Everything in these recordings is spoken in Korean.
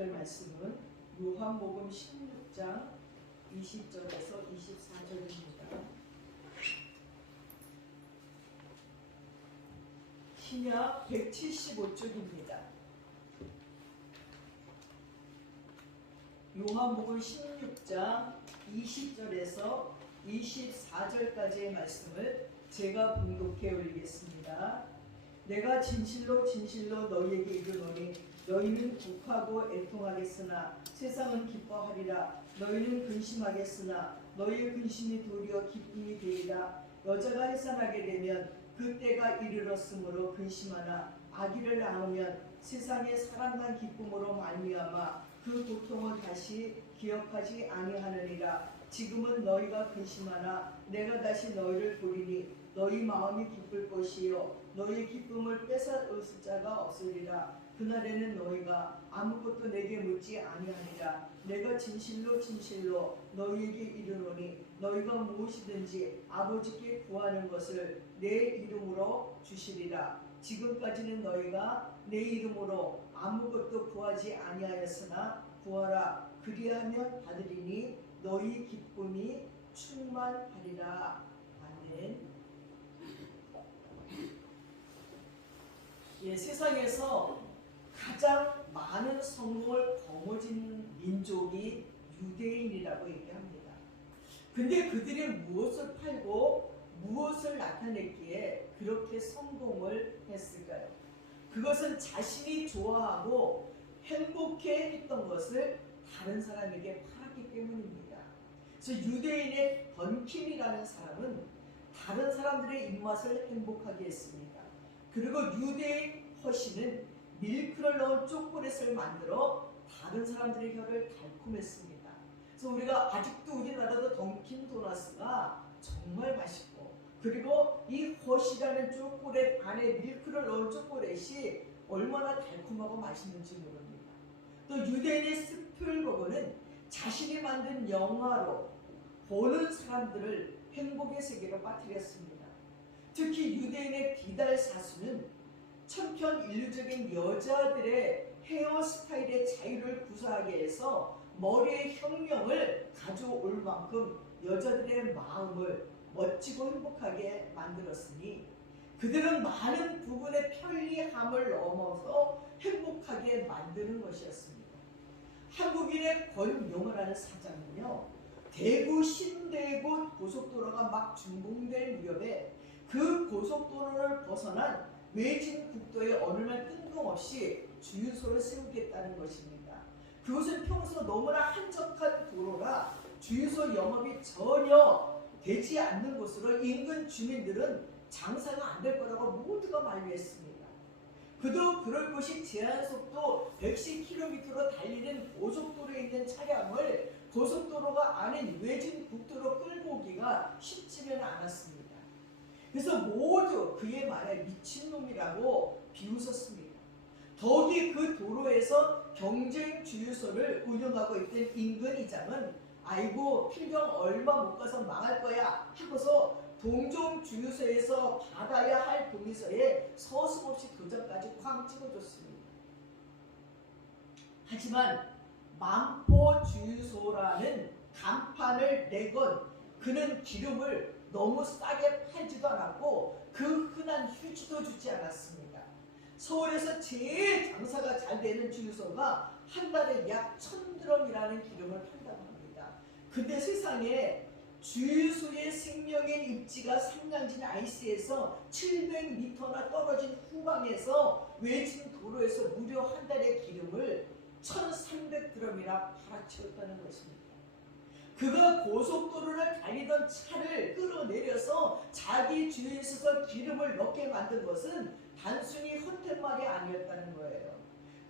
받을 말씀은 요한복음 16장 20절에서 24절입니다. 신약 175쪽입니다. 요한복음 16장 20절에서 24절까지의 말씀을 제가 봉독해 올리겠습니다. 내가 진실로 진실로 너희에게 이르노니 너희는 독하고 애통하겠으나 세상은 기뻐하리라. 너희는 근심하겠으나 너희의 근심이 도리어 기쁨이 되리라. 여자가 해산하게 되면 그 때가 이르렀으므로 근심하나 아기를 낳으면 세상에 사랑난 기쁨으로 말미암아 그 고통을 다시 기억하지 아니하느니라. 지금은 너희가 근심하나 내가 다시 너희를 보리니 너희 마음이 기쁠 것이요 너희 기쁨을 뺏어올 자가 없으리라. 그날에는 너희가 아무것도 내게 묻지 아니하리라. 내가 진실로 진실로 너희에게 이르노니 너희가 무엇이든지 아버지께 구하는 것을 내 이름으로 주시리라. 지금까지는 너희가 내 이름으로 아무것도 구하지 아니하였으나 구하라. 그리하면 받으리니 너희 기쁨이 충만하리라. 아멘. 세상에서 가장 많은 성공을 거머쥔 민족이 유대인이라고 얘기합니다. 근데 그들이 무엇을 팔고 무엇을 나타냈기에 그렇게 성공을 했을까요? 그것은 자신이 좋아하고 행복해 했던 것을 다른 사람에게 팔았기 때문입니다. 그래서 유대인의 번킴이라는 사람은 다른 사람들의 입맛을 행복하게 했습니다. 그리고 유대인 허신은 밀크를 넣은 초콜릿을 만들어 다른 사람들의 혀를 달콤했습니다. 그래서 우리가 아직도 우리나라도 던킨 도너스가 정말 맛있고, 그리고 이 허시라는 초콜릿 안에 밀크를 넣은 초콜릿이 얼마나 달콤하고 맛있는지 모릅니다. 또 유대인의 스필버그는 자신이 만든 영화로 보는 사람들을 행복의 세계로 빠뜨렸습니다. 특히 유대인의 비달 사수는 천편일률적인 여자들의 헤어스타일의 자유를 구사하게 해서 머리의 혁명을 가져올 만큼 여자들의 마음을 멋지고 행복하게 만들었으니 그들은 많은 부분의 편리함을 넘어서 행복하게 만드는 것이었습니다. 한국인의 권용호라는 사장은요, 대구 신대구 고속도로가 막 준공될 무렵에 그 고속도로를 벗어난 외진 국도에 어느 날 뜬금없이 주유소를 세우겠다는 것입니다. 그것은 평소 너무나 한적한 도로라 주유소 영업이 전혀 되지 않는 곳으로 인근 주민들은 장사가 안 될 거라고 모두가 만류했습니다. 그도 그럴 것이 제한속도 110km로 달리는 고속도로에 있는 차량을 고속도로가 아닌 외진 국도로 끌고 오기가 쉽지는 않았습니다. 그래서 모두 그의 말에 미친놈이라고 비웃었습니다. 더욱이 그 도로에서 경쟁 주유소를 운영하고 있던 인근 이장은 아이고 필경 얼마 못 가서 망할 거야 하고서 동종 주유소에서 받아야 할 동의서에 서슴없이 도장까지 쾅 찍어줬습니다. 하지만 만포 주유소라는 간판을 내건 그는 기름을 너무 싸게 팔지도 않았고 그 흔한 휴지도 주지 않았습니다. 서울에서 제일 장사가 잘 되는 주유소가 한 달에 약 1000드럼이라는 기름을 판다고 합니다. 근데 세상에 주유소의 생명의 입지가 삼양진 IC에서 700m나 떨어진 후방에서 외진 도로에서 무려 한 달에 기름을 1300드럼이나 팔아치웠다는 것입니다. 그가 고속도로를 달리던 차를 끌어내려서 자기 주위에 있어서 기름을 넣게 만든 것은 단순히 헛된 말이 아니었다는 거예요.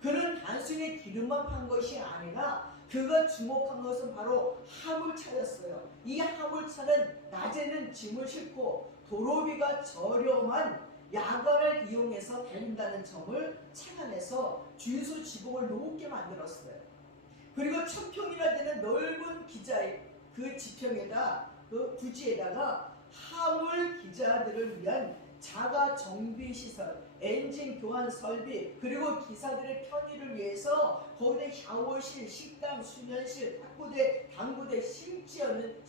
그는 단순히 기름만 판 것이 아니라 그가 주목한 것은 바로 화물차였어요. 이 화물차는 낮에는 짐을 싣고 도로비가 저렴한 야간을 이용해서 달린다는 점을 착안해서 주유소 지붕을 높게 만들었어요. 그리고 1000평이나 되는 넓은 기자의 그 지평에다 그 부지에다가 화물 기자들을 위한 자가 정비 시설 엔진 교환 설비, 그리고 기사들의 편의를 위해서 거기에 샤워실, 식당, 수면실, 탁구대, 당구대, 심지어는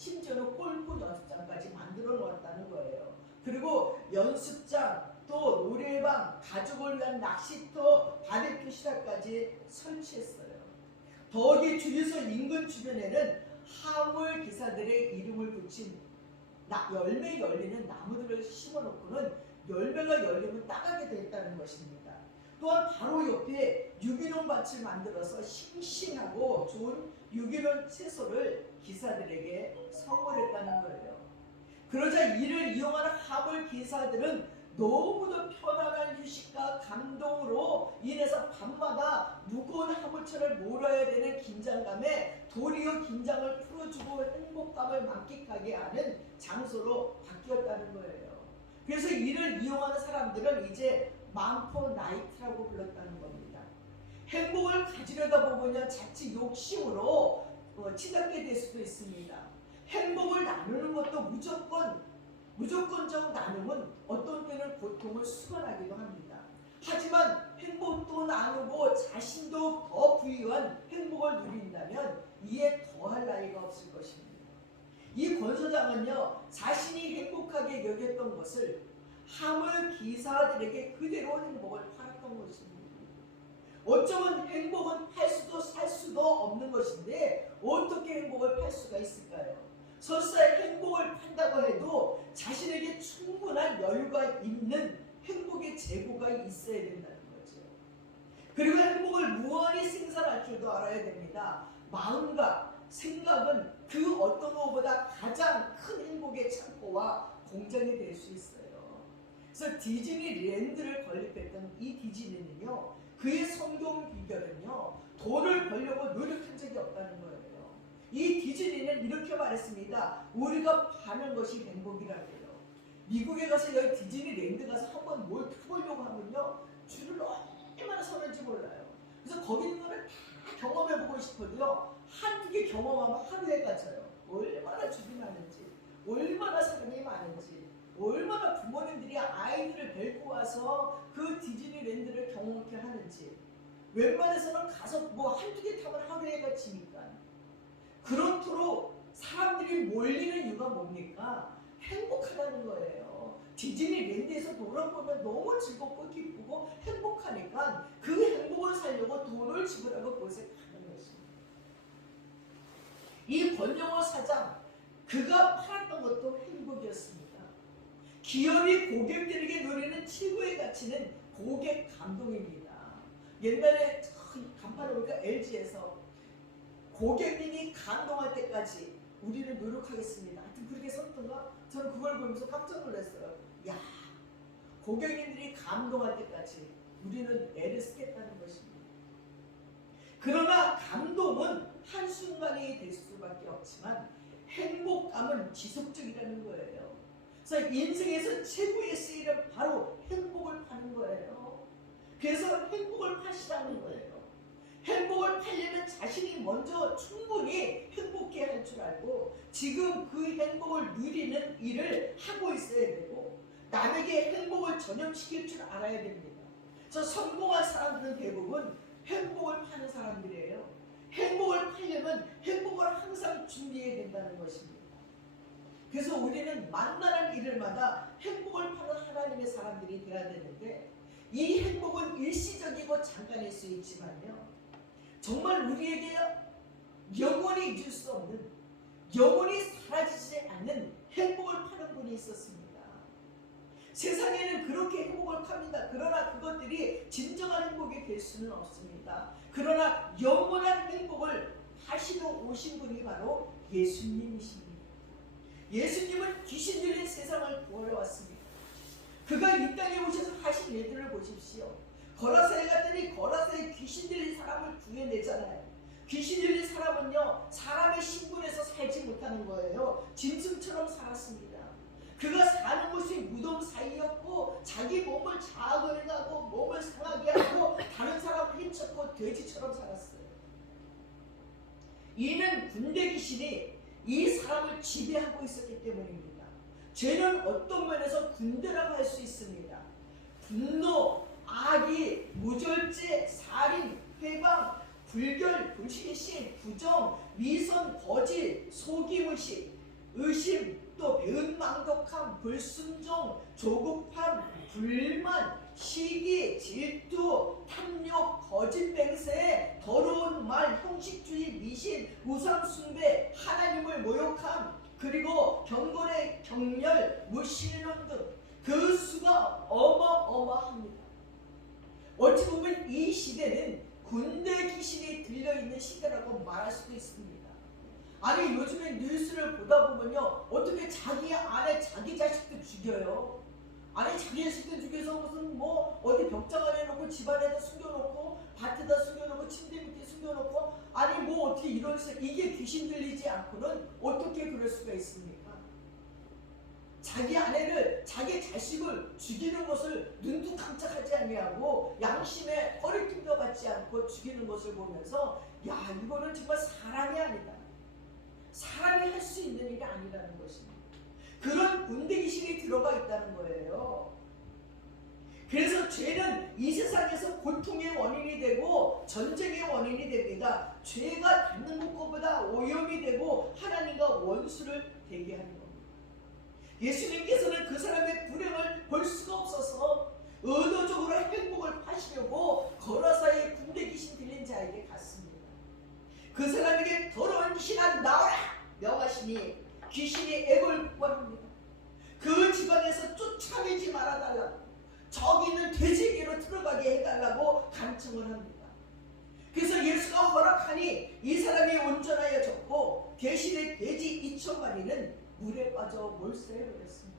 골프 연습장까지 만들어 놓았다는 거예요. 그리고 연습장, 또 노래방, 가족을 위한 낚시터, 바베큐 시설까지 설치했어요. 더욱이 주유소 인근 주변에는 화물 기사들의 이름을 붙인 열매 열리는 나무들을 심어놓고는 열매가 열리면 따가게 됐다는 것입니다. 또한 바로 옆에 유기농 밭을 만들어서 싱싱하고 좋은 유기농 채소를 기사들에게 선물했다는 거예요. 그러자 이를 이용하는 화물 기사들은 너무도 편안한 휴식과 감동으로 인해서 밤마다 무거운 화물차를 몰아야 되는 긴장감에 도리어 긴장을 풀어주고 행복감을 만끽하게 하는 장소로 바뀌었다는 거예요. 그래서 이를 이용하는 사람들은 이제 맘포 나이트라고 불렀다는 겁니다. 행복을 가지려다 보면 자칫 욕심으로 치닫게 될 수도 있습니다. 행복을 나누는 것도 무조건적 나눔은 어떤 때는 고통을 수반하기도 합니다. 하지만 행복도 나누고 자신도 더 부유한 행복을 누린다면 이에 더할 나위가 없을 것입니다. 이 권서장은요, 자신이 행복하게 여겼던 것을 화물 기사들에게 그대로 행복을 팔았던 것입니다. 어쩌면 행복은 팔 수도 살 수도 없는 것인데 어떻게 행복을 팔 수가 있을까요? 설사 행복을 판다고 해도 자신에게 충분한 여유가 있는 행복의 재고가 있어야 된다는 거죠. 그리고 행복을 무한히 생산할 줄도 알아야 됩니다. 마음과 생각은 그 어떤 것보다 가장 큰 행복의 창고와 공장이 될 수 있어요. 그래서 디즈니랜드를 건립했던 이 디즈니는요, 그의 성공 비결은요, 돈을 벌려고 노력한 적이 없다는 거예요. 이 디즈니는 이렇게 말했습니다. 우리가 파는 것이 행복이라고요. 미국에 가서 여기 디즈니랜드 가서 한번 뭘 타보려고 하면요, 줄을 얼마나 서는지 몰라요. 그래서 거기 있는 거를 다 경험해보고 싶어도요, 한두 개 경험하면 하루에 가져요. 얼마나 줄이 많은지, 얼마나 사람이 많은지, 얼마나 부모님들이 아이들을 데리고 와서 그 디즈니랜드를 경험케 하는지, 웬만해서는 가서 뭐 한두 개 타면 하루에 가지니까. 그렇도록 사람들이 몰리는 이유가 뭡니까? 행복하다는 거예요. 디즈니랜드에서 놀아보면 너무 즐겁고 기쁘고 행복하니까 그 행복을 살려고 돈을 지불하고 그곳에 가는 것입니다. 이 권영호 사장, 그가 팔았던 것도 행복이었습니다. 기업이 고객들에게 누리는 최고의 가치는 고객 감동입니다. 옛날에 간판을 보니까 LG에서 고객님이 감동할 때까지 우리는 노력하겠습니다. 하여튼 그렇게 썼던가? 저는 그걸 보면서 깜짝 놀랐어요. 야, 고객님들이 감동할 때까지 우리는 애를 쓰겠다는 것입니다. 그러나 감동은 한순간이 될 수밖에 없지만 행복감은 지속적이라는 거예요. 그래서 인생에서 최고의 세일은 바로 행복을 파는 거예요. 그래서 행복을 파시라는 거예요. 행복을 팔려면 자신이 먼저 충분히 행복해 할 줄 알고 지금 그 행복을 누리는 일을 하고 있어야 되고 남에게 행복을 전염시킬 줄 알아야 됩니다. 그래서 성공한 사람들은 대부분 행복을 파는 사람들이에요. 행복을 팔려면 행복을 항상 준비해야 된다는 것입니다. 그래서 우리는 만나는 일을마다 행복을 파는 하나님의 사람들이 되어야 되는데 이 행복은 일시적이고 잠깐일 수 있지만요, 정말 우리에게 영원히 잊을 수 없는, 영원히 사라지지 않는 행복을 파는 분이 있었습니다. 세상에는 그렇게 행복을 팝니다. 그러나 그것들이 진정한 행복이 될 수는 없습니다. 그러나 영원한 행복을 파시러 오신 분이 바로 예수님이십니다. 예수님은 귀신 들린 세상을 구하러 왔습니다. 그가 이 땅에 오셔서 하신 일들을 보십시오. 거라사에 갔더니 거라사에 귀신 들린 사람을 구해내잖아요. 귀신 들린 사람은요, 사람의 신분에서 살지 못하는 거예요. 짐승처럼 살았습니다. 그가 사는 곳이 무덤 사이였고 자기 몸을 자극하고 몸을 상하게 하고 다른 사람을 훔쳤고 돼지처럼 살았어요. 이는 군대 귀신이 이 사람을 지배하고 있었기 때문입니다. 죄는 어떤 면에서 군대라고 할 수 있습니다. 분노, 악의, 무절제, 살인, 회방, 불결, 불신심, 부정, 미선, 거짓, 속임의식, 의심, 또 배은망덕함, 불순종, 조급함, 불만, 시기, 질투, 탐욕, 거짓맹세, 더러운 말, 형식주의, 미신, 우상숭배, 하나님을 모욕함, 그리고 경건의 경멸, 무신론 등 그 수가 어마어마합니다. 어찌 보면 이 시대는 군대 귀신이 들려있는 시대라고 말할 수도 있습니다. 아니 요즘에 뉴스를 보다 보면요, 어떻게 자기 아내 자기 자식도 죽여요. 아니 자기 자식도 죽여서 무슨 뭐 어디 벽장 안에 놓고 집안에다 숨겨놓고 밭에다 숨겨놓고 침대 밑에 숨겨놓고, 아니 뭐 어떻게 이런 이게 귀신 들리지 않고는 어떻게 그럴 수가 있습니까? 자기 아내를, 자기 자식을 죽이는 것을 눈도 깜짝하지 아니하고 양심에 꺼리낌도 받지 않고 죽이는 것을 보면서, 야, 이거는 정말 사람이 아니다, 사람이 할 수 있는 일이 아니라는 것입니다. 그런 군대 귀신이 들어가 있다는 거예요. 그래서 죄는 이 세상에서 고통의 원인이 되고 전쟁의 원인이 됩니다. 죄가 닿는 것보다 오염이 되고 하나님과 원수를 되게 하는 겁니다. 예수님께서는 그 사람의 불행을 볼 수가 없어서 의도적으로 행복을 파시려고 거라사의 군대 귀신 들린 자에게 갔습니다. 그 사람에게 더러운 귀신아 나오라 명하시니 귀신이 애걸복걸합니다. 그 집안에서 쫓아내지 말아달라고, 저기 있는 돼지에게로 들어가게 해달라고 간청을 합니다. 그래서 예수가 허락하니 이 사람이 온전하여졌고 대신에 돼지 2,000마리는 물에 빠져 몰살해버렸습니다.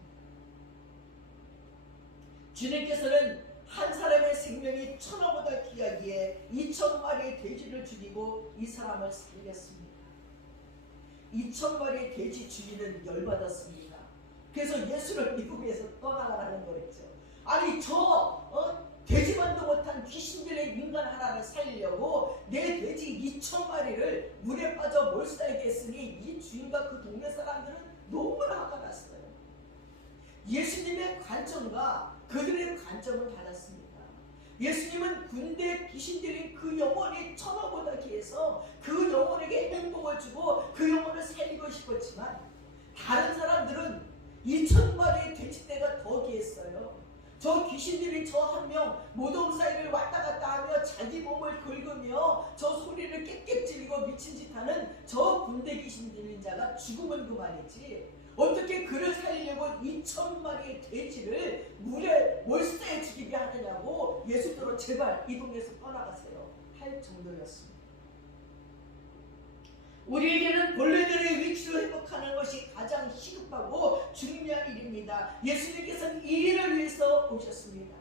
주님께서는 한 사람의 생명이 천하보다 귀하기에 2,000마리의 돼지를 죽이고 이 사람을 살렸습니다. 2,000마리의 돼지 죽이는 열받았습니다. 그래서 예수를 미국에서 떠나가라는 거였죠. 아니 돼지만도 못한 귀신들의 인간 하나를 살리려고 내 돼지 2,000마리를 물에 빠져 몰살게 했으니 이 주인과 그 동네 사람들은 너무나 화가 났어요. 예수님의 관점과 그들의 관점을 달랐습니다. 예수님은 군대 귀신 들린 그 영혼이 천하보다 귀해서 그 영혼에게 행복을 주고 그 영혼을 살리고 싶었지만, 다른 사람들은 2,000마리의 돼지떼가 더 귀했어요. 저 귀신들이 저 한 명 무덤 사이를 왔다 갔다 하며 자기 몸을 긁으며 저 소리를 깨끗 지르고 미친 짓 하는 저 군대 귀신 들린 자가 죽으면 그만이지, 어떻게 그를 살리려고 2,000마리의 돼지를 물에 몰살해 죽이게 하느냐고 예수님으로 제발 이 동네에서 떠나가세요 할 정도였습니다. 우리에게는 본래대로의 위치를 회복하는 것이 가장 시급하고 중요한 일입니다. 예수님께서는 이 일을 위해서 오셨습니다.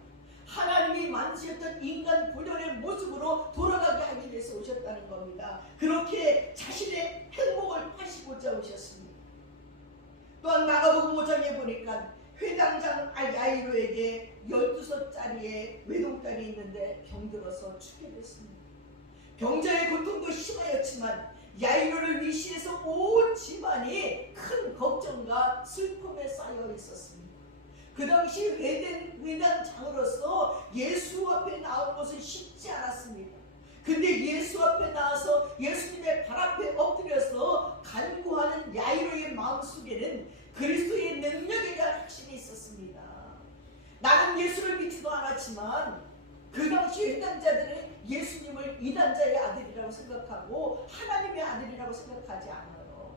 하나님이 만드셨던 인간 본연의 모습으로 돌아가게 하기 위해서 오셨다는 겁니다. 그렇게 자신의 행복을 파시고자 오셨습니다. 또한 마가복음 5장에 보니까 회당장 야이로에게 12살짜리의 외동딸이 있는데 병들어서 죽게 됐습니다. 병자의 고통도 심하였지만 야이로를 위시해서 온 집안이 큰 걱정과 슬픔에 쌓여 있었습니다. 그 당시 회당장으로서 예수 앞에 나온 것은 쉽지 않았습니다. 근데 예수 앞에 나와서 예수님의 발 앞에 엎드려서 간구하는 야이로의 마음속에는 그리스도의 능력에 대한 확신이 있었습니다. 나는 예수를 믿지도 않았지만 그 당시 회당자들은 예수님을 이단자의 아들이라고 생각하고 하나님의 아들이라고 생각하지 않아요.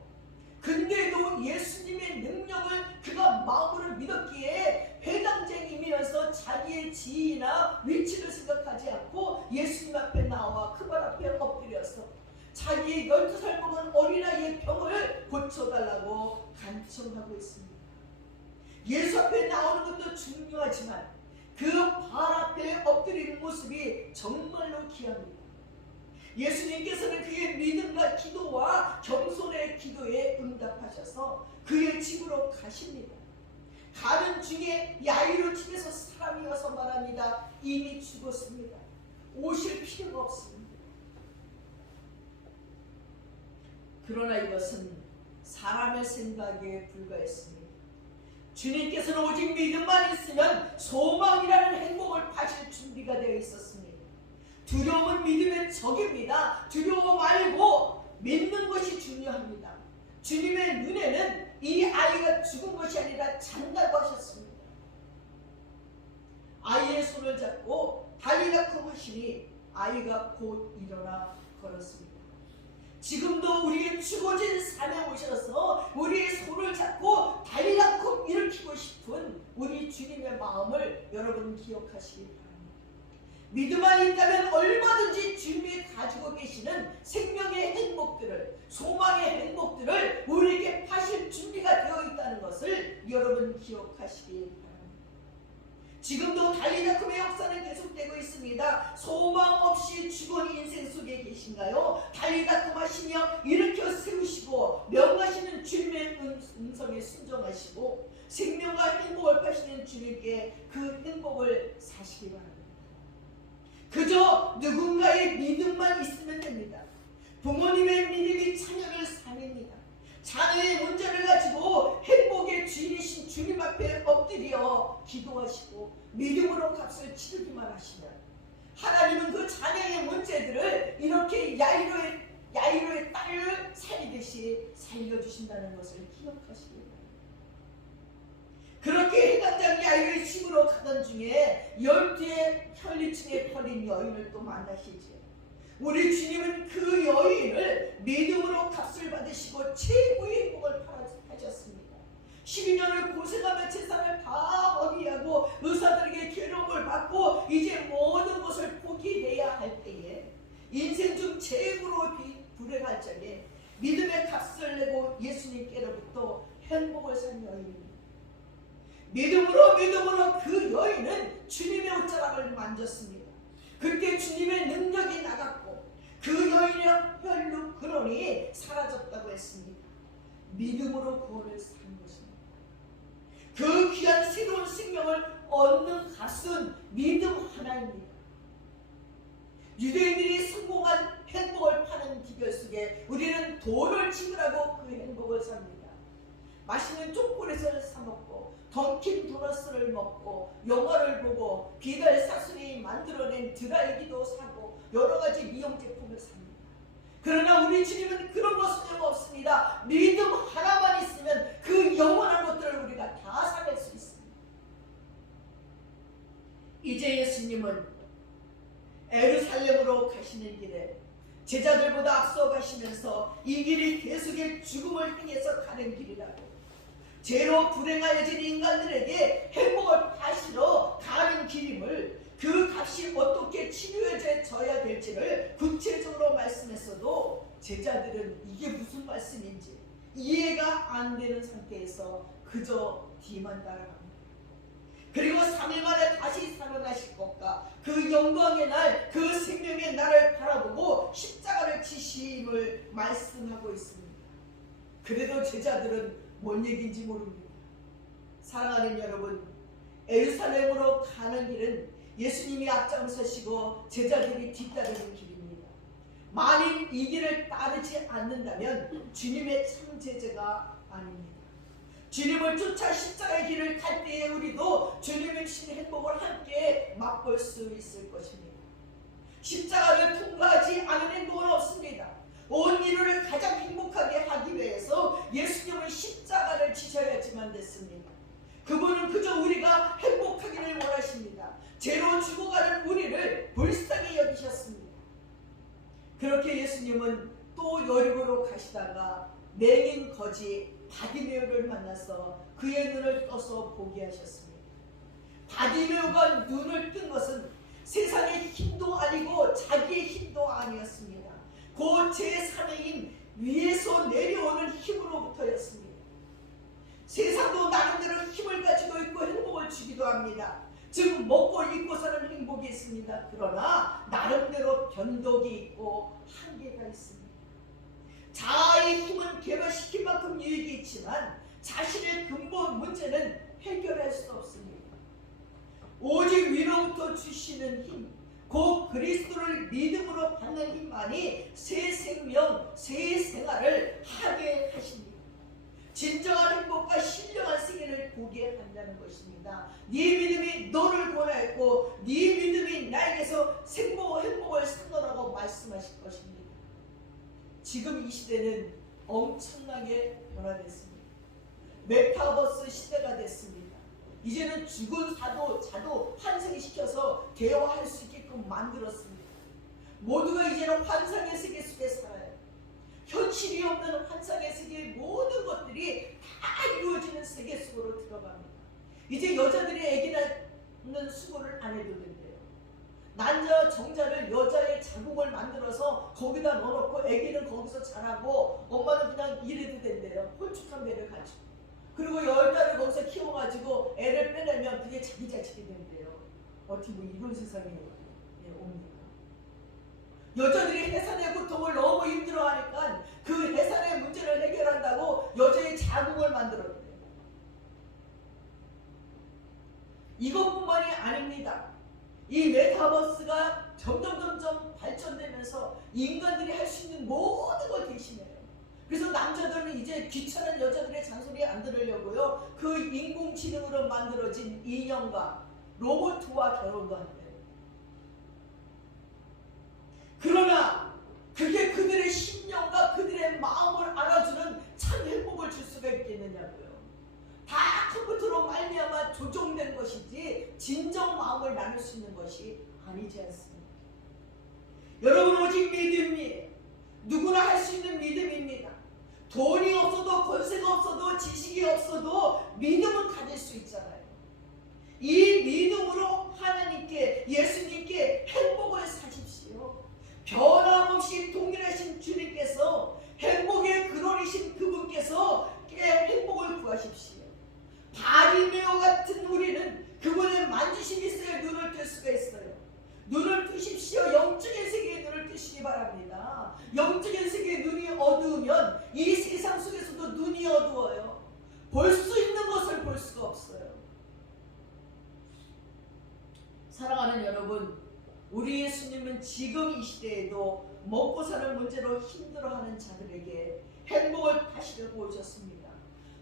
근데도 예수님의 능력을 그가 마음으로 믿었기에 회당장이면서 자기의 지위나 위치를 생각하지 않고 예수님 앞에 나와 그 발 앞에 엎드려서 자기의 12살 먹은 어린아이의 병을 고쳐달라고 간청하고 있습니다. 예수 앞에 나오는 것도 중요하지만 그 발 앞에 엎드리는 모습이 정말로 귀합니다. 예수님께서는 그의 믿음과 기도와 겸손의 기도에 응답하셔서 그의 집으로 가십니다. 가는 중에 야이로 집에서 사람이 와서 말합니다. 이미 죽었습니다. 오실 필요가 없습니다. 그러나 이것은 사람의 생각에 불과했습니다. 주님께서는 오직 믿음만 있으면 소망이라는 행복을 파실 준비가 되어 있었습니다. 두려움은 믿음의 적입니다. 두려워 말고 믿는 것이 중요합니다. 주님의 눈에는 이 아이가 죽은 것이 아니라 잔다고 하셨습니다. 아이의 손을 잡고 달리라고 하시니 아이가 곧 일어나 걸었습니다. 지금도 우리의 죽어진 삶에 오셔서 우리의 손을 잡고 달리라고 일으키고 싶은 우리 주님의 마음을 여러분 기억하시기 바랍니다. 믿음만 있다면 얼마든지 주님이 가지고 계시는 생명의 행복들을, 소망의 행복들을 우리에게 파실 준비가 되어 있다는 것을 여러분 기억하시기 바랍니다. 지금도 달리다툼의 역사는 계속되고 있습니다. 소망 없이 죽은 인생 속에 계신가요? 달리다툼 하시며 일으켜 세우시고 명하시는 주님의 음성에 순종하시고 생명과 행복을 파시는 주님께 그 행복을 사시기 바랍니다. 그저 누군가의 믿음만 있으면 됩니다. 부모님의 믿음이 자녀를 살립니다. 자녀의 문제를 가지고 행복의 주인이신 주님 앞에 엎드려 기도하시고 믿음으로 값을 치르기만 하시면 하나님은 그 자녀의 문제들을 이렇게 야이로의 딸을 살리듯이 살려주신다는 것을 기억하시기 바랍니다. 그렇게 해당장 야이로의 집으로 가던 중에 12의 혈리층에 걸린 여인을 또 만나시죠. 우리 주님은 그 여인을 믿음으로 값을 받으시고 최고의 행복을 하셨습니다. 12년을 고생하며 재산을 다 허비하고 의사들에게 괴로움을 받고 이제 모든 것을 포기해야 할 때에 인생 중 최고로 불행할 적에 믿음의 값을 내고 예수님께로부터 행복을 산 여인입니다. 믿음으로 그 여인은 주님의 옷자락을 만졌습니다. 그때 주님의 능력이 나갔고 그 여인의 혈루 근원이 사라졌다고 했습니다. 믿음으로 구원을 산 것입니다. 그 귀한 새로운 생명을 얻는 값은 믿음 하나입니다. 유대인들이 성공한 행복을 파는 비결 속에 우리는 돈을 지불하고 그 행복을 삽니다. 맛있는 초콜릿을 사 먹고 던킨 도너스를 먹고 영화를 보고 비달 사순이 만들어낸 드라이기도 사고 여러 가지 미용 제품을 삽니다. 그러나 우리 주님은 그런 거 소용없습니다. 믿음 하나만 있으면 그 영원한 것들을 우리가 다 살릴 수 있습니다. 이제 예수님은 에루살렘으로 가시는 길에 제자들보다 앞서 가시면서 이 길이 계속의 죽음을 향해서 가는 길이라고, 죄로 불행하여진 인간들에게 행복을 파시러 가는 길임을, 그 값이 어떻게 치료해져야 될지를 구체적으로 말씀했어도 제자들은 이게 무슨 말씀인지 이해가 안 되는 상태에서 그저 뒤만 따라갑니다. 그리고 3일 만에 다시 살아나실 것과 그 영광의 날, 그 생명의 날을 바라보고 십자가를 지심을 말씀하고 있습니다. 그래도 제자들은 뭔 얘기인지 모릅니다. 사랑하는 여러분, 예루살렘으로 가는 길은 예수님이 앞장서시고 제자들이 뒤따르는 길입니다. 만일 이 길을 따르지 않는다면 주님의 참 제자가 아닙니다. 주님을 쫓아 십자가의 길을 갈 때에 우리도 주님의 신 행복을 함께 맛볼 수 있을 것입니다. 십자가를 통과하지 않은 행복은 없습니다. 온 인류를 가장 행복하게 하기 위해서 예수님은 십자가를 지셔야지만 됐습니다. 그분은 그저 우리가 행복하기를 원하십니다. 죄로 죽어가는 우리를 불쌍히 여기셨습니다. 그렇게 예수님은 또 여리고로 가시다가 맹인 거지 바디메오를 만나서 그의 눈을 떠서 보게 하셨습니다. 바디메오가 눈을 뜬 것은 세상의 힘도 아니고 자기의 힘도 아니었습니다. 그 제3의 위에서 내려오는 힘으로부터였습니다. 세상도 나름대로 힘을 가지고 있고 행복을 주기도 합니다. 즉 먹고 입고 사는 행복이 있습니다. 그러나 나름대로 변덕이 있고 한계가 있습니다. 자아의 힘은 개발시킨 만큼 유익이 있지만 자신의 근본 문제는 해결할 수 없습니다. 오직 위로부터 주시는 힘, 곧 그리스도를 믿음으로 받는 힘만이 새 생명, 새 생활을 하게 하십니다. 진정한 행복과 신령한 생애를 보게 아니하는 것입니다. 네 믿음이 너를 구원하였고 네 믿음이 나에게서 행복을 샀노라고 말씀하실 것입니다. 지금 이 시대는 엄청나게 변화됐습니다. 메타버스 시대가 됐습니다. 이제는 죽은 자도 환생시켜서 대화할 수 있게끔 만들었습니다. 모두가 이제는 환상의 세계 속에 살아요. 현실이 없는 환상의 세계의 모든 것들이 다 이루어지는 세계 속으로 들어갑니다. 이제 여자들이 아기 낳는 수고를 안 해도 된대요. 난자와 정자를 여자의 자궁을 만들어서 거기다 넣어놓고 아기는 거기서 자라고 엄마는 그냥 일해도 된대요. 홀쭉한 배를 가지고. 그리고 10달을 거기서 키워가지고 애를 빼내면 그게 자기 자식이 된대요. 어떻게 뭐 이런 세상이 옵니까? 여자들이 해산의 고통을 너무 힘들어하니까 그 해산의 문제를 해결한다고 여자의 자궁을 만들었대요. 이것뿐만이 아닙니다. 이 메타버스가 점점 발전되면서 인간들이 할 수 있는 모든 걸 대신해요. 그래서 남자들은 이제 귀찮은 여자들의 잔소리 안 들으려고요. 그 인공지능으로 만들어진 인형과 로봇과 결혼도 한대요. 그러나 그게 그들의 심령과 그들의 마음을 알아주는 참 행복을 줄 수가 있겠느냐고요. 다 컴퓨터로 말미암아 조종된 것이지 진정 마음을 나눌 수 있는 것이 아니지 않습니까? 여러분 오직 믿음이 누구나 할 수 있는 믿음입니다. 돈이 없어도 권세가 없어도 지식이 없어도 믿음은 가질 수 있잖아요. 이 믿음으로 하나님께 예수님께 행복을 사십시오. 변함없이 동일하신 주님께서 행복의 근원이신 그분께서 행복을 구하십시오. 바리메오 같은 우리는 그분의 만지심이 있어야 눈을 뜰 수가 있어요. 눈을 뜨십시오. 영적인 세계에 눈을 뜨시기 바랍니다. 영적인 세계에 눈이 어두우면 이 세상 속에서도 눈이 어두워요. 볼 수 있는 것을 볼 수가 없어요. 사랑하는 여러분, 우리 예수님은 지금 이 시대에도 먹고 사는 문제로 힘들어하는 자들에게 행복을 하시려고 오셨습니다.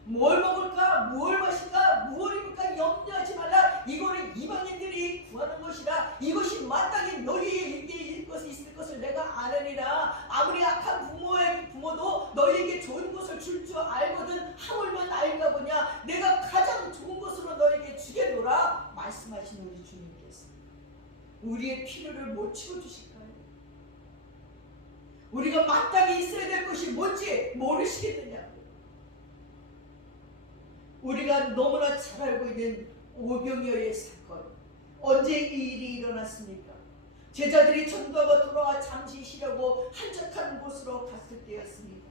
뭘 먹을까? 무엇을 마실까? 무엇을 입을까? 염려하지 말라. 이거는 이방인들이 구하는 것이라. 이것이 마땅히 너희에게 것이 있을 것을 내가 아느니라. 아무리 악한 부모도 너희에게 좋은 것을 줄 줄 알거든 하물며 나인가 보냐. 내가 가장 좋은 것으로 너희에게 주겠노라 말씀하신 우리 주님께서 우리의 필요를 못 채워주실까요? 우리가 마땅히 있어야 될 것이 뭔지 모르시겠느냐. 우리가 너무나 잘 알고 있는 오병이어의 사건, 언제 이 일이 일어났습니까? 제자들이 전도하고 돌아와 잠시 쉬려고 한적한 곳으로 갔을 때였습니다.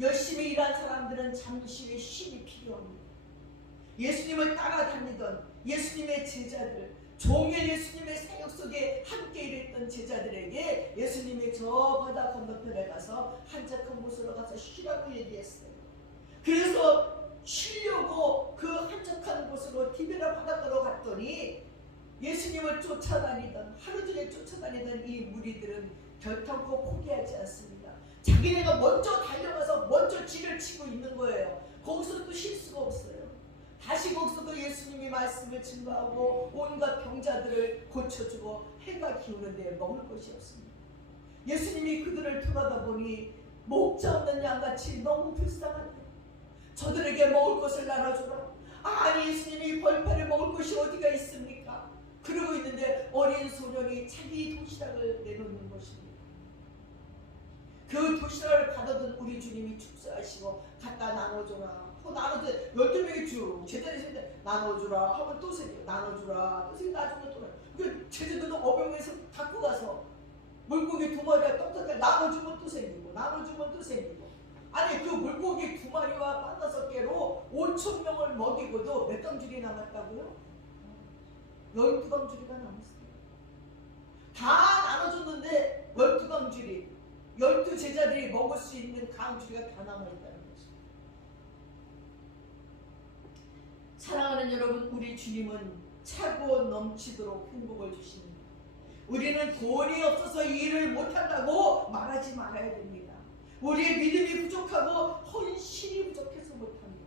열심히 일한 사람들은 잠시의 쉼이 필요합니다. 예수님을 따라다니던 예수님의 제자들, 종일 예수님의 사역 속에 함께 일했던 제자들에게 예수님이 저 바다 건너편에 가서 한적한 곳으로 가서 쉬라고 얘기했어요. 그래서 쉬려고 그 한적한 곳으로 디베라 바닷가로 갔더니 예수님을 쫓아다니던 하루 종일 쫓아다니던 이 무리들은 결탄코 포기하지 않습니다. 자기네가 먼저 달려가서 먼저 쥐를 치고 있는 거예요. 거기서도 쉴 수가 없어요. 다시 거기서도 예수님이 말씀을 증거하고 온갖 병자들을 고쳐주고 해가 기우는데 먹을 것이 없습니다. 예수님이 그들을 돌아다보니 목자 없는 양같이 너무 불쌍하다. 저들에게 먹을 것을 나눠주라. 아니 예수님이 벌판에 먹을 것이 어디가 있습니까? 그러고 있는데 어린 소년이 자기 도시락을 내놓는 것입니다. 그 도시락을 받아든 우리 주님이 축사하시고 갖다 나눠줘라. 나눠줘. 12명이 쭉 제자리 있는데 나눠주라 하면 또 생겨. 나눠주라 또 생겨. 나중에 또 그 제자들도 어병에서 갖고 가서 물고기 2마리가 똑똑하게 나눠주면 또 생기고 나눠주면 또 생기고. 아니 그 물고기 2마리와 15개로 5,000명을 먹이고도 몇 강줄이 남았다고요? 12강줄이가 남았어요. 다 나눠줬는데 12강줄이 12제자들이 먹을 수 있는 강줄이가 다 남아있다는 거죠. 사랑하는 여러분, 우리 주님은 차고 넘치도록 행복을 주십니다. 우리는 돈이 없어서 일을 못한다고 말하지 말아야 됩니다. 우리의 믿음이 부족하고 헌신이 부족해서 못합니다.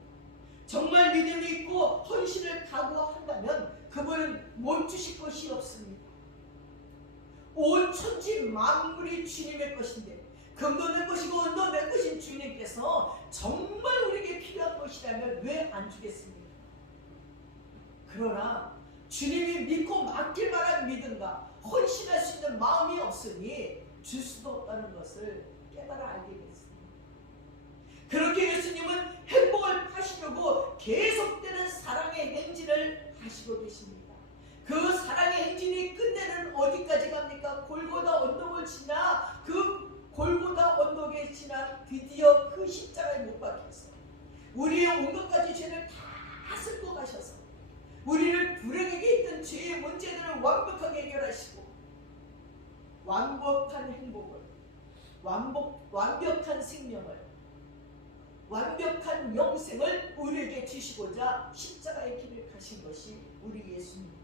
정말 믿음이 있고 헌신을 각오한다면 그분은 못 주실 것이 없습니다. 온 천지 만물이 주님의 것인데, 금도 내 것이고 은도 내 것인 주님께서 정말 우리에게 필요한 것이라면 왜 안 주겠습니까? 그러나 주님이 믿고 맡길 만한 믿음과 헌신할 수 있는 마음이 없으니 줄 수도 없다는 것을 깨달아 알게 됐습니다. 그렇게 예수님은 행복을 파시려고 계속되는 사랑의 행진을 하시고 계십니다. 그 사랑의 행진이 끝내는 어디까지 갑니까? 골고다 언덕을 지나 그 골고다 언덕에 지나 드디어 그 십자가에 못 박혀서 우리의 온갖 가지 죄를 다 쓸고 가셔서 우리를 불행하게 있던 죄의 문제들을 완벽하게 해결하시고 완벽한 행복을, 완벽한 생명을, 완벽한 영생을 우리에게 주시고자 십자가의 길을 가신 것이 우리 예수님입니다.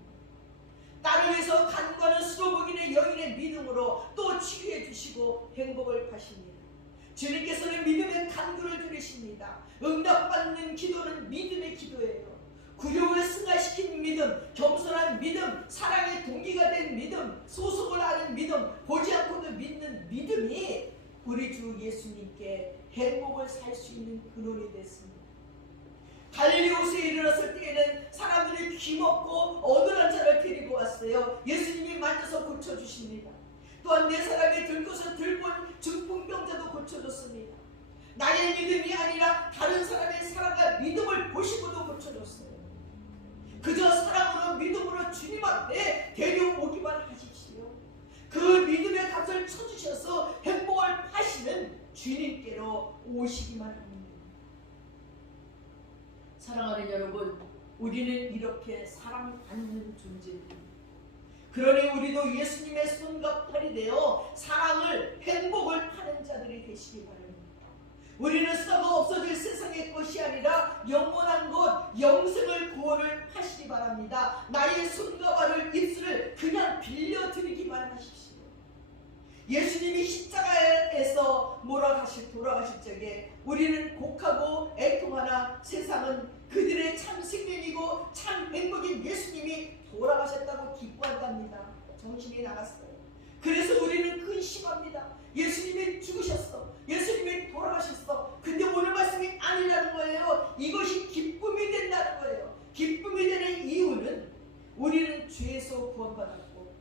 나를 위해서 간과하는 수로복인의 여인의 믿음으로 또 치유해 주시고 행복을 가십니다. 주님께서는 믿음의 간구를 들으십니다. 응답받는 기도는 믿음의 기도예요. 굴욕을 승화시킨 믿음, 겸손한 믿음, 사랑의 동기가 된 믿음, 소속을 아는 믿음, 보지 않고도 믿는 믿음이 우리 주 예수님께 행복을 살 수 있는 근원이 됐습니다. 갈릴리 호수에 이르렀을 때에는 사람들이 귀먹고 어눌한 자를 데리고 왔어요. 예수님이 만져서 고쳐주십니다. 또한 네 사람이 들고서 들고 온 중풍병자도 고쳐줬습니다. 나의 믿음이 아니라 다른 사람의 사랑과 믿음을 보시고도 고쳐줬어요. 그저 사랑으로 믿음으로 주님 앞에 데려오기만 하십시오. 그 믿음의 값을 쳐주셔서 행복을 파시는 주님께로 오시기만 합니다. 사랑하는 여러분, 우리는 이렇게 사랑받는 존재입니다. 그러니 우리도 예수님의 손과 팔이 되어 사랑을, 행복을 파는 자들이 되시기 바랍니다. 우리는 썩어 없어질 세상의 것이 아니라 영원한 것, 영생을 구원을 하시기 바랍니다. 나의 손과 발을, 입술을 그냥 빌려드리기만 하십시오. 예수님이 십자가에서 돌아가실 적에 우리는 곡하고 애통하나 세상은 그들의 참 생명이고 참 행복인 예수님이 돌아가셨다고 기뻐한답니다. 정신이 나갔어요. 그래서 우리는 근심합니다. 예수님이 죽으셨어. 예수님이 돌아가셨어. 근데 오늘 말씀이 아니라는 거예요. 이것이 기쁨이 된다는 거예요. 기쁨이 되는 이유는 우리는 죄에서 구원받았고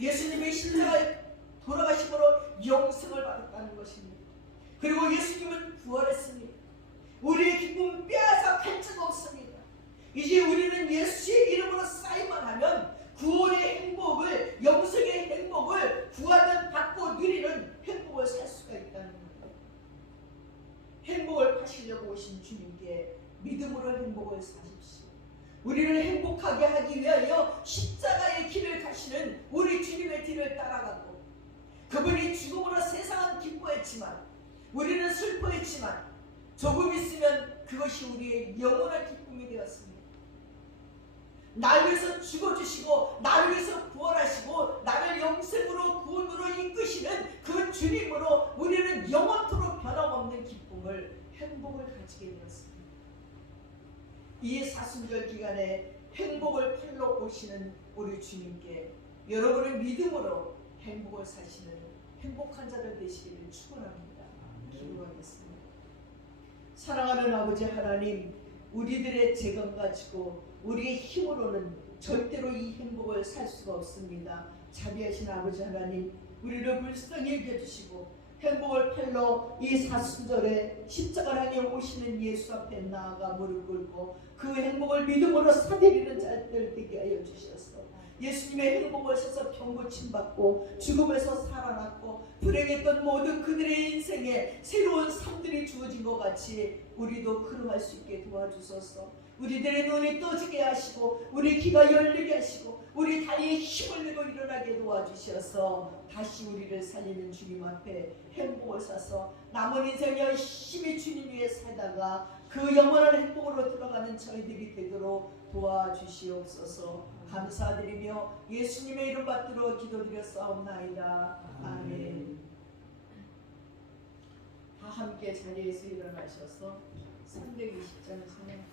예수님의 십자가에 돌아가심으로 영생을 받았다는 것입니다. 그리고 예수님은 부활했습니다. 우리의 기쁨은 빼앗아 갈 자가 없습니다. 이제 우리는 예수의 이름으로 쌓이만 하면 구원의 행복을, 영생의 행복을 구하는, 받고 누리는 행복을 살 수가 있다는 거예요. 행복을 파시려고 오신 주님께 믿음으로 행복을 사십시오. 우리를 행복하게 하기 위하여 십자가의 길을 가시는 우리 주님의 길을 따라가고, 그분이 죽음으로 세상은 기뻐했지만 우리는 슬퍼했지만 조금 있으면 그것이 우리의 영원한 기쁨이 되었습니다. 나를 위해서 죽어주시고 나를 위해서 부활하시고 나를 영생으로 구원으로 이끄시는 그 주님으로 우리는 영원토록 변함없는 기쁨을, 행복을 가지게 되었습니다. 이 사순절 기간에 행복을 팔러 오시는 우리 주님께 여러분의 믿음으로 행복을 사시는 행복한 자들 되시기를 축원합니다. 기도하겠습니다. 사랑하는 아버지 하나님, 우리들의 재건 가지고 우리의 힘으로는 절대로 이 행복을 살 수가 없습니다. 자비하신 아버지 하나님, 우리를 불쌍히 여겨주시고 행복을 팔러 이 사순절에 십자가를 향해 오시는 예수 앞에 나아가 무릎 꿇고 그 행복을 믿음으로 사드리는 자들 되게 하여 주시옵소서. 예수님의 행복을 써서 병고침받고 죽음에서 살아났고 불행했던 모든 그들의 인생에 새로운 삶들이 주어진 것 같이 우리도 걸어갈 수 있게 도와주소서. 우리들의 눈이 떠지게 하시고 우리 귀가 열리게 하시고 우리 다리에 힘을 내고 일어나게 도와주셔서 다시 우리를 살리는 주님 앞에 행복을 사서 남은 인생 열심히 주님 위해 살다가 그 영원한 행복으로 들어가는 저희들이 되도록 도와주시옵소서. 감사드리며 예수님의 이름 받들어 기도드렸사옵나이다. 아멘. 다 함께 자리에서 일어나셔서 320장을 성령하겠습니다.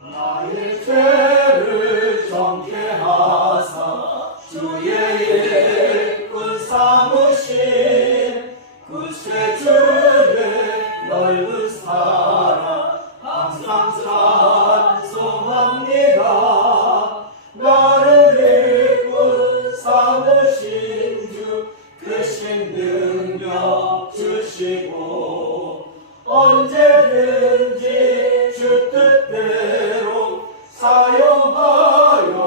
나의 죄를 정케 하사 주의 일꾼 삼으신 구세주의 넓은 사랑 항상 찬송합니다. 나를 일꾼 삼으신 주 크신 능력 주시고 언제든지 주 뜻대로 사용하여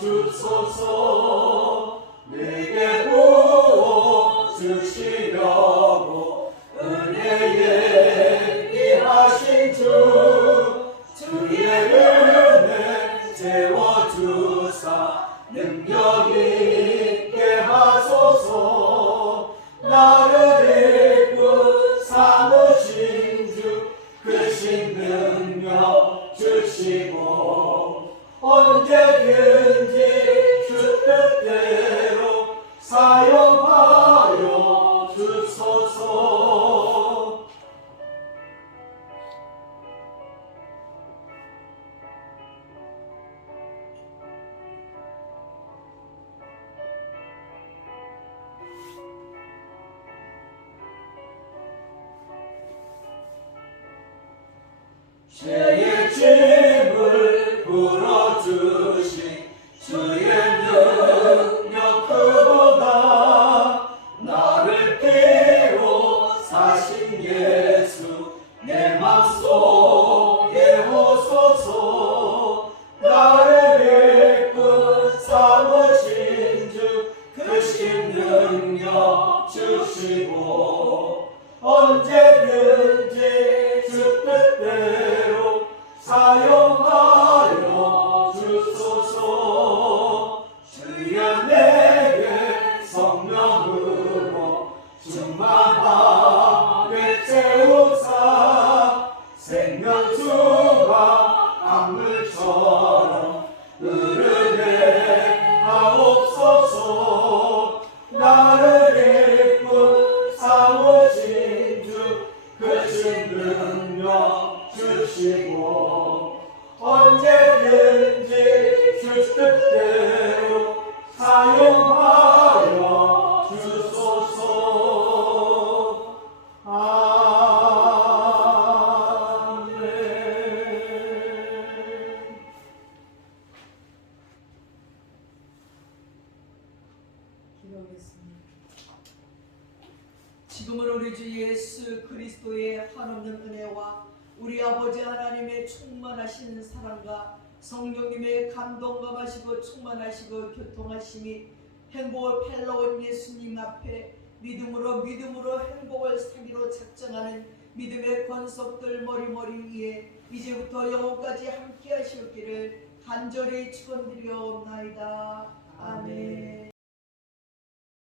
주소서. 내게 부어 주시려고 은혜 예비하신 주 주의 은혜 채워주사 능력 있게 하소서. 나를 일꾼 삼으신 주 크신 능력 주시고 언제든지 주 뜻대로 사용하여 주소서. 죄의 짐을 풀어주신 주의 능력 크도다. 나를 피로 사신 예수 내 맘속에 오소서. 나를 일꾼 삼으신 주 크신 능력 주시고 언제든지 주 뜻대로 사용하여 주소서. 주여 내게 성령으로 충만하게 채우사 생명수가 강물처럼 흐르게 하옵소서. 나를 일꾼 삼으신 주 크신 능력 주시고 언제든지 주 뜻대로 사용하여 주소서. 아멘. 기도하겠습니다. 지금은 우리 주 예수 그리스도의 한없는 은혜와 우리 아버지 하나님의 충만하신 사랑과 성령님의 감동감하시고 충만하시고 교통하심이 행복을 펠러온 예수님 앞에 믿음으로 행복을 사기로 작정하는 믿음의 권속들 머리머리 위에 이제부터 영원까지 함께 하시옵기를 간절히 축원드리옵나이다. 아멘.